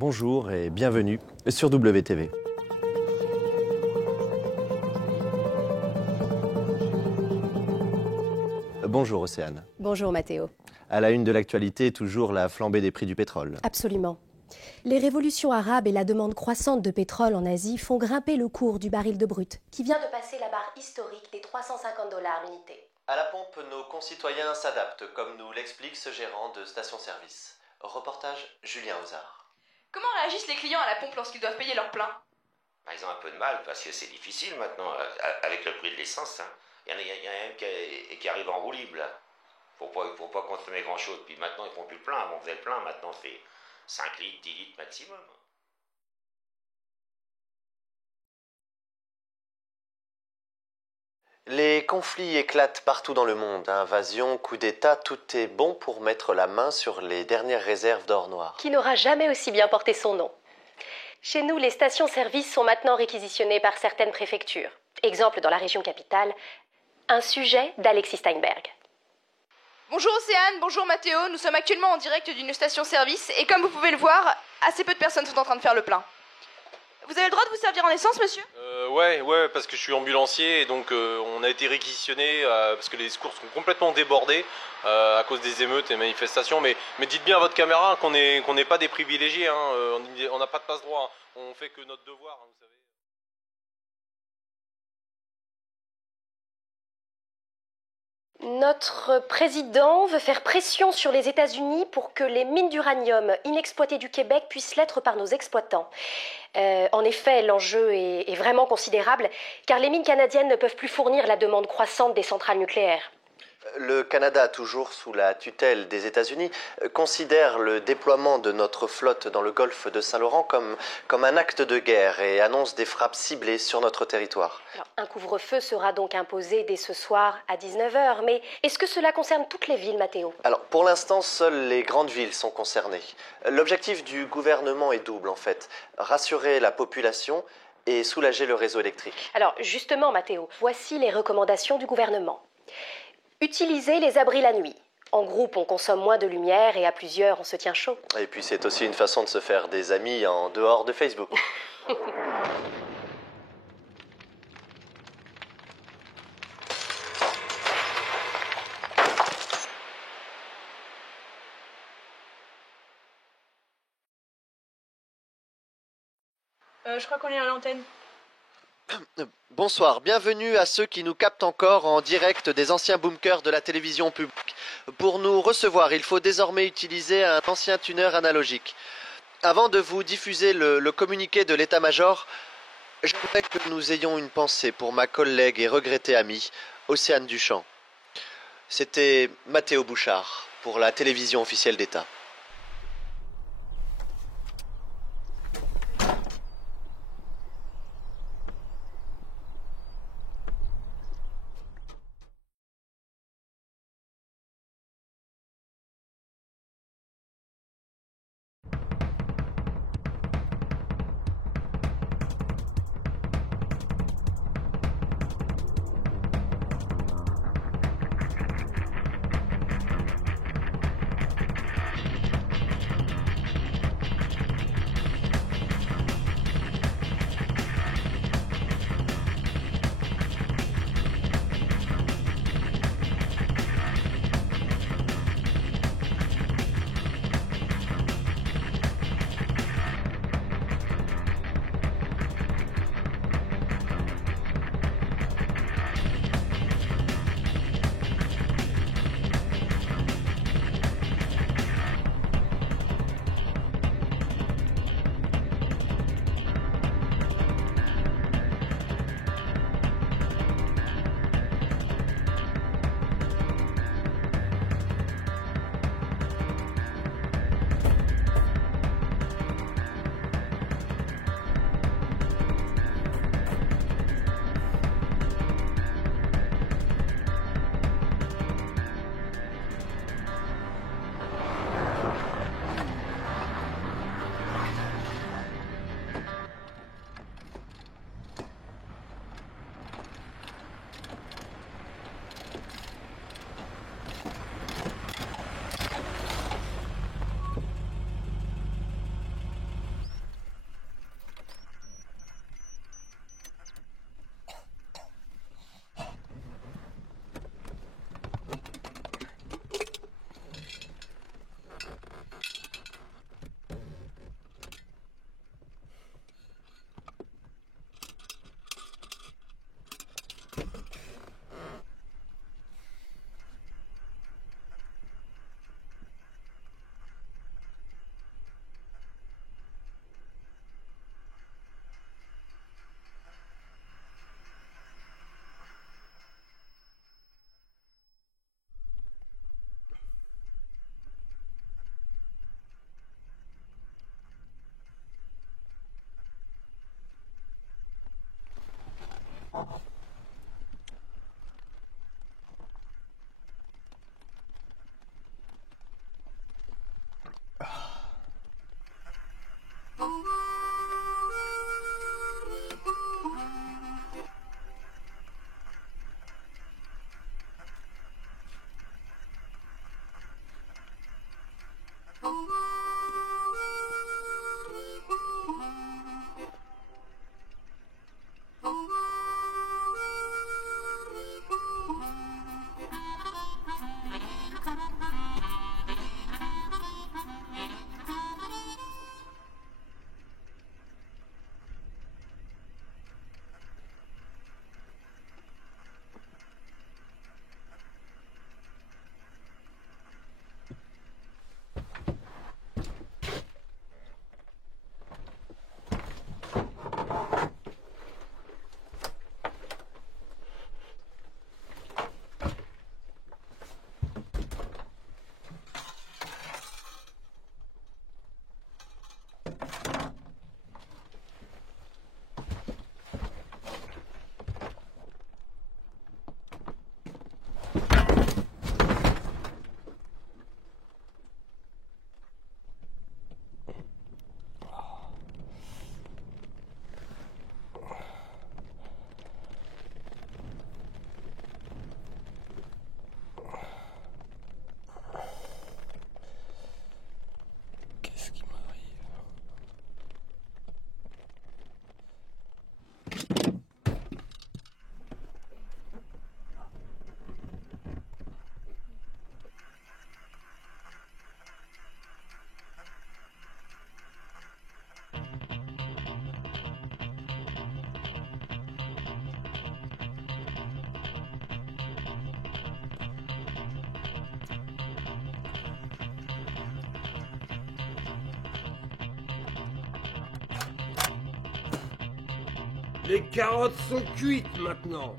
Bonjour et bienvenue sur WTV. Bonjour Océane. Bonjour Mathéo. À la une de l'actualité, toujours la flambée des prix du pétrole. Absolument. Les révolutions arabes et la demande croissante de pétrole en Asie font grimper le cours du baril de brut, qui vient de passer la barre historique des 350 $ l'unité. À la pompe, nos concitoyens s'adaptent, comme nous l'explique ce gérant de station-service. Reportage Julien Ozard. Comment réagissent les clients à la pompe lorsqu'ils doivent payer leur plein? Ils ont un peu de mal parce que c'est difficile maintenant avec le prix de l'essence. Il y en a un qui arrive en roue libre là. Faut pas consommer grand chose. Puis maintenant ils font plus le plein. Avant on faisait le plein, maintenant on fait 5 litres, 10 litres maximum. Les conflits éclatent partout dans le monde. Invasion, coup d'État, tout est bon pour mettre la main sur les dernières réserves d'or noir. Qui n'aura jamais aussi bien porté son nom. Chez nous, les stations-service sont maintenant réquisitionnées par certaines préfectures. Exemple dans la région capitale, un sujet d'Alexis Steinberg. Bonjour Océane, bonjour Mathéo, nous sommes actuellement en direct d'une station-service et comme vous pouvez le voir, assez peu de personnes sont en train de faire le plein. Vous avez le droit de vous servir en essence, monsieur ? Ouais, parce que je suis ambulancier et donc on a été réquisitionné parce que les secours sont complètement débordés à cause des émeutes et manifestations. Mais dites bien à votre caméra qu'on n'est pas des privilégiés, on n'a pas de passe-droit, on fait que notre devoir, vous savez. Notre président veut faire pression sur les États-Unis pour que les mines d'uranium inexploitées du Québec puissent l'être par nos exploitants. En effet, l'enjeu est vraiment considérable, car les mines canadiennes ne peuvent plus fournir la demande croissante des centrales nucléaires. Le Canada, toujours sous la tutelle des États-Unis, considère le déploiement de notre flotte dans le golfe de Saint-Laurent comme un acte de guerre et annonce des frappes ciblées sur notre territoire. Alors, un couvre-feu sera donc imposé dès ce soir à 19h, mais est-ce que cela concerne toutes les villes, Mathéo ? Alors, pour l'instant, seules les grandes villes sont concernées. L'objectif du gouvernement est double, en fait. Rassurer la population et soulager le réseau électrique. Alors, justement, Mathéo, voici les recommandations du gouvernement. Utilisez les abris la nuit. En groupe, on consomme moins de lumière et à plusieurs, on se tient chaud. Et puis c'est aussi une façon de se faire des amis en dehors de Facebook. Je crois qu'on est à l'antenne. Bonsoir, bienvenue à ceux qui nous captent encore en direct des anciens bunkers de la télévision publique. Pour nous recevoir, il faut désormais utiliser un ancien tuner analogique. Avant de vous diffuser le communiqué de l'état-major, j'aimerais que nous ayons une pensée pour ma collègue et regrettée amie, Océane Duchamp. C'était Mathéo Bouchard pour la télévision officielle d'État. Les carottes sont cuites maintenant.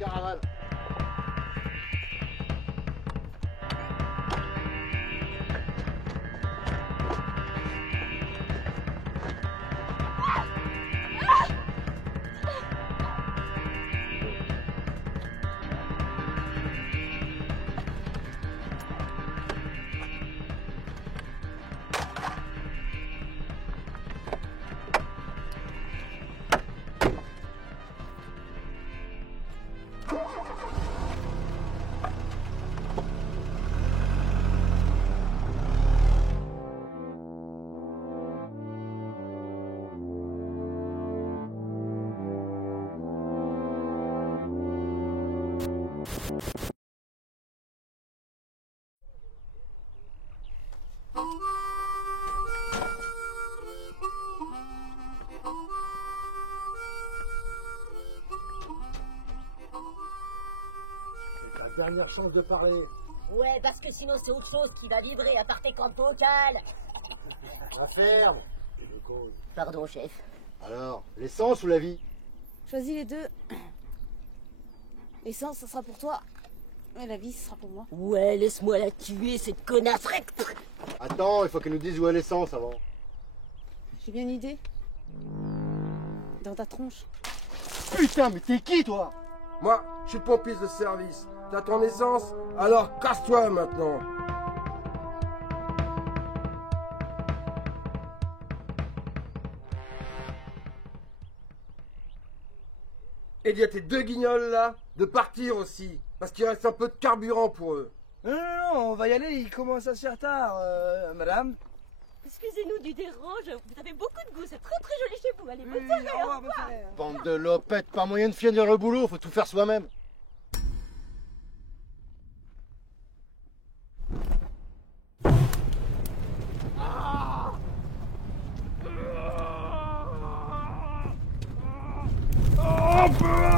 caravane. Dernière chance de parler. Ouais, parce que sinon c'est autre chose qui va vibrer à part tes cordes vocales. La ferme. Pardon, chef. Alors, l'essence ou la vie? Choisis les deux. L'essence, ça sera pour toi. Et la vie, ce sera pour moi. Ouais, laisse-moi la tuer, cette connasse. Attends, il faut qu'elle nous dise où est l'essence avant. J'ai bien une idée. Dans ta tronche. Putain, mais t'es qui, toi? Moi, je suis pompiste de service. T'as ton essence? Alors casse-toi maintenant. Et dis à tes deux guignols là de partir aussi, parce qu'il reste un peu de carburant pour eux. Non, on va y aller, il commence à se faire tard, madame. Excusez-nous du dérange, vous avez beaucoup de goût, c'est très très joli chez vous. Allez, bonne soirée, au revoir, bonne soirée. Bande de lopettes, pas moyen de finir le boulot, faut tout faire soi-même. Oh,